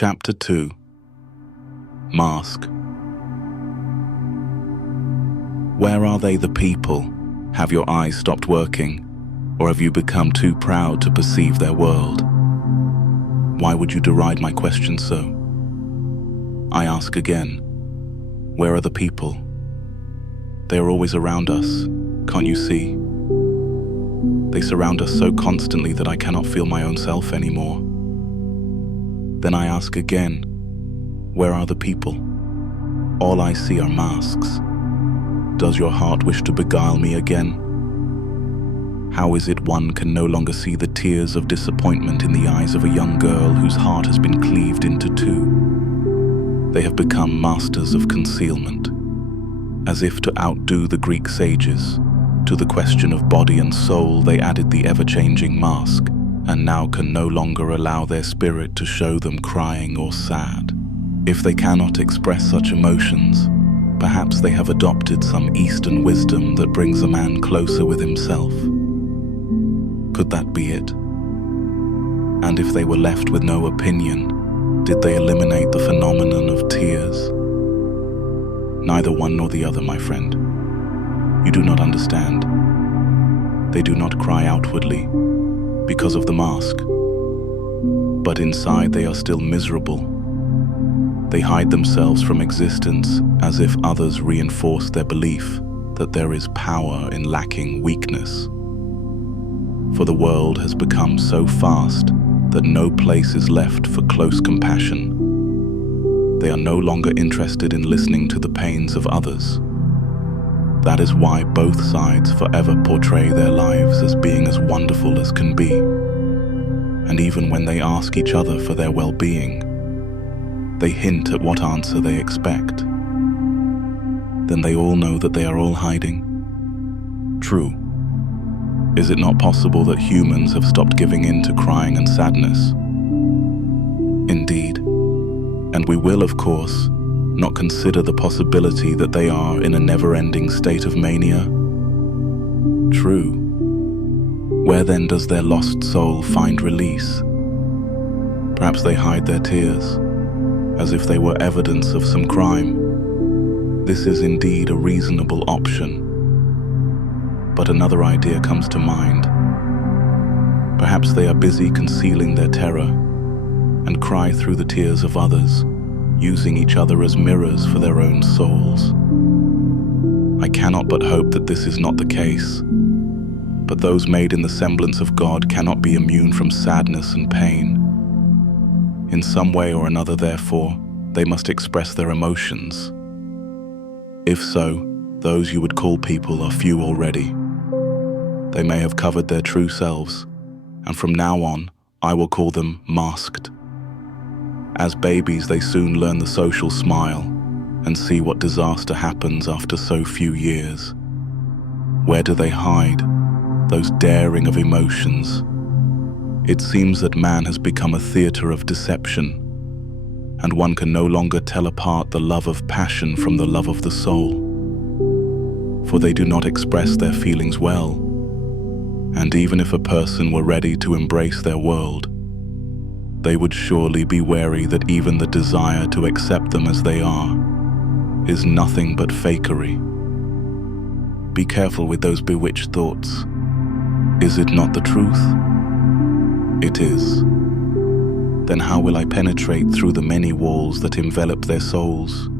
Chapter 2. Mask. Where are they, the people? Have your eyes stopped working, or have you become too proud to perceive their world? Why would you deride my question so? I ask again, where are the people? They are always around us, can't you see? They surround us so constantly that I cannot feel my own self anymore. Then I ask again, where are the people? All I see are masks. Does your heart wish to beguile me again? How is it one can no longer see the tears of disappointment in the eyes of a young girl whose heart has been cleaved into two? They have become masters of concealment, as if to outdo the Greek sages. To the question of body and soul they added the ever-changing mask, and now can no longer allow their spirit to show them crying or sad. If they cannot express such emotions, perhaps they have adopted some Eastern wisdom that brings a man closer with himself. Could that be it? And if they were left with no opinion, did they eliminate the phenomenon of tears? Neither one nor the other, my friend. You do not understand. They do not cry outwardly because of the mask, but inside they are still miserable. They hide themselves from existence as if others reinforce their belief that there is power in lacking weakness. For the world has become so fast that no place is left for close compassion. They are no longer interested in listening to the pains of others. That is why both sides forever portray their lives as being as wonderful as can be. And even when they ask each other for their well-being, they hint at what answer they expect. Then they all know that they are all hiding. True. Is it not possible that humans have stopped giving in to crying and sadness? Indeed. And we will, of course, not consider the possibility that they are in a never-ending state of mania? True. Where then does their lost soul find release? Perhaps they hide their tears, as if they were evidence of some crime. This is indeed a reasonable option. But another idea comes to mind. Perhaps they are busy concealing their terror and cry through the tears of others, using each other as mirrors for their own souls. I cannot but hope that this is not the case, but those made in the semblance of God cannot be immune from sadness and pain. In some way or another, therefore, they must express their emotions. If so, those you would call people are few already. They may have covered their true selves, and from now on, I will call them masked. As babies, they soon learn the social smile and see what disaster happens after so few years. Where do they hide those daring of emotions? It seems that man has become a theater of deception, and one can no longer tell apart the love of passion from the love of the soul. For they do not express their feelings well, and even if a person were ready to embrace their world, they would surely be wary that even the desire to accept them as they are is nothing but fakery. Be careful with those bewitched thoughts. Is it not the truth? It is. Then how will I penetrate through the many walls that envelop their souls?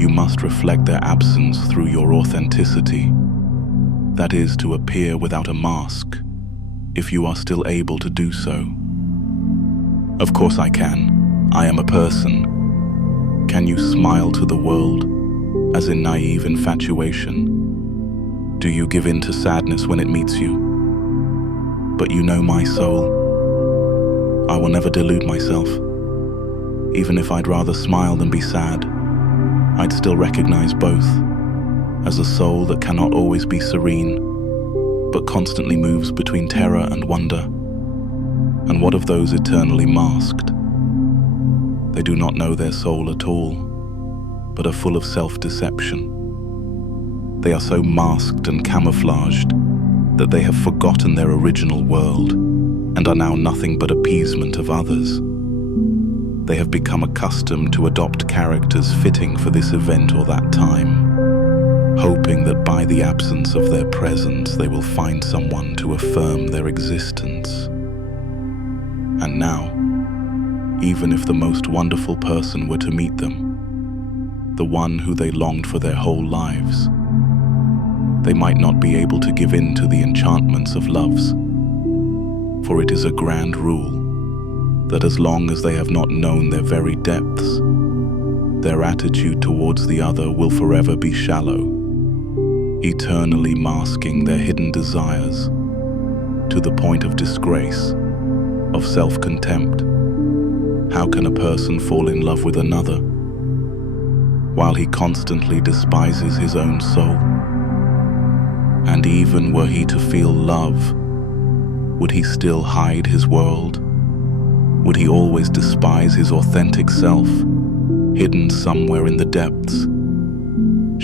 You must reflect their absence through your authenticity. That is, to appear without a mask, if you are still able to do so. Of course I can. I am a person. Can you smile to the world, as in naive infatuation? Do you give in to sadness when it meets you? But you know my soul. I will never delude myself. Even if I'd rather smile than be sad, I'd still recognize both as a soul that cannot always be serene, but constantly moves between terror and wonder. And what of those eternally masked? They do not know their soul at all, but are full of self-deception. They are so masked and camouflaged that they have forgotten their original world and are now nothing but appeasement of others. They have become accustomed to adopt characters fitting for this event or that time, hoping that by the absence of their presence they will find someone to affirm their existence. And now, even if the most wonderful person were to meet them, the one who they longed for their whole lives, they might not be able to give in to the enchantments of loves. For it is a grand rule that as long as they have not known their very depths, their attitude towards the other will forever be shallow, eternally masking their hidden desires to the point of disgrace, of self-contempt. How can a person fall in love with another while he constantly despises his own soul? And even were he to feel love, would he still hide his world? Would he always despise his authentic self, hidden somewhere in the depths?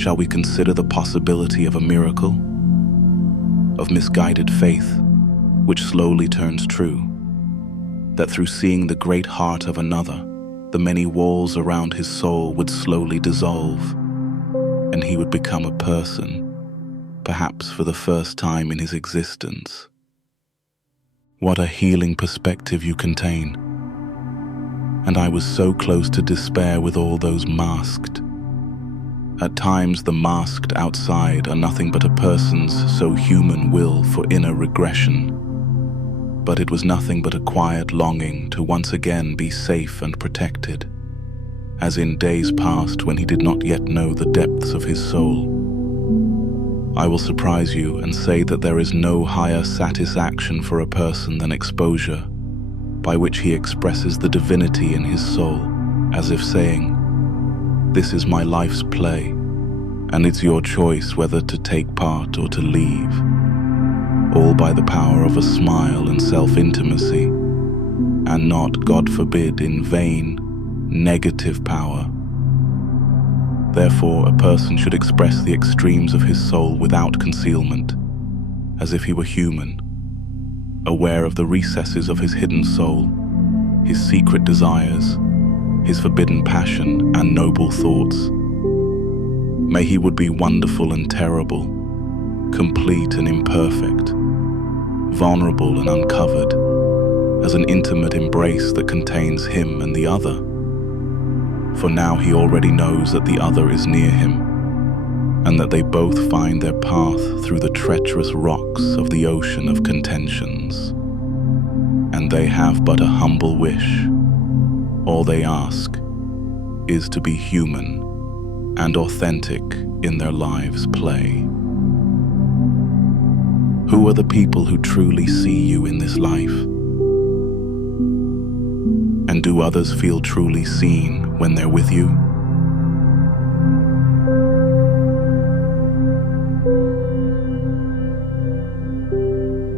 Shall we consider the possibility of a miracle, of misguided faith, which slowly turns true? That through seeing the great heart of another, the many walls around his soul would slowly dissolve, and he would become a person, perhaps for the first time in his existence. What a healing perspective you contain. And I was so close to despair with all those masked. At times the masked outside are nothing but a person's so human will for inner regression. But it was nothing but a quiet longing to once again be safe and protected, as in days past when he did not yet know the depths of his soul. I will surprise you and say that there is no higher satisfaction for a person than exposure, by which he expresses the divinity in his soul, as if saying, "This is my life's play, and it's your choice whether to take part or to leave," all by the power of a smile and self-intimacy, and not, God forbid, in vain, negative power. Therefore, a person should express the extremes of his soul without concealment, as if he were human, aware of the recesses of his hidden soul, his secret desires, his forbidden passion and noble thoughts. May he would be wonderful and terrible, complete and imperfect, vulnerable and uncovered, as an intimate embrace that contains him and the other. For now he already knows that the other is near him, and that they both find their path through the treacherous rocks of the ocean of contentions. And they have but a humble wish. All they ask is to be human and authentic in their lives' play. Who are the people who truly see you in this life? And do others feel truly seen when they're with you?